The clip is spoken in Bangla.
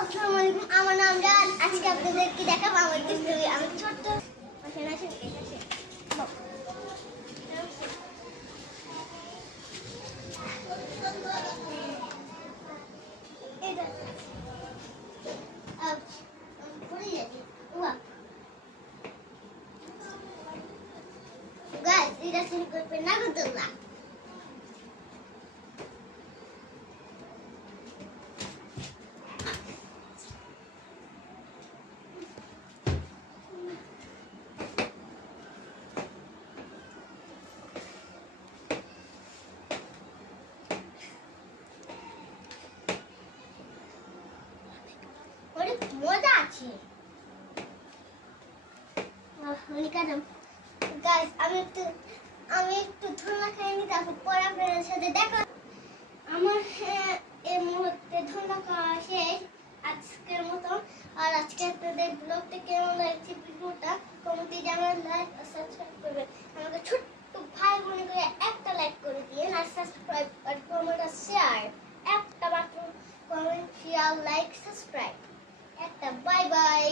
আসসালামু আলাইকুম, আমার নাম রাজ। আজকে আপনাদেরকে দেখাবো আমার দুষ্টুমি। আমি ছোট্ট আসেন আসেন এই আসেন। এই দেখো। আউচ। আমি পড়ে যাচ্ছি। ওয়া। গাইস, এটা শুরু করবে নাগরদোল্লা। অনেক মজা আছে। গাইস, আমি একটু ঠান্ডা খাই নি, তারপর পরে আপনাদের সাথে দেখা। আমার এই মুহূর্তে ঠান্ডা খাওয়া শেষ আজকের মতো। আর আজকে আপনাদের ব্লগটা কেমন লাগছে ভিডিওটা কমেন্টে জানাবেন, লাইক আর সাবস্ক্রাইব করবেন। আমাকে ছোট্ট ভাই মনে করে একটা লাইক করে দিন আর সাবস্ক্রাইব আর কমেন্ট আর শেয়ার। একটা মাত্র কমেন্ট, শেয়ার, লাইক, সাবস্ক্রাইব একটা। Bye bye.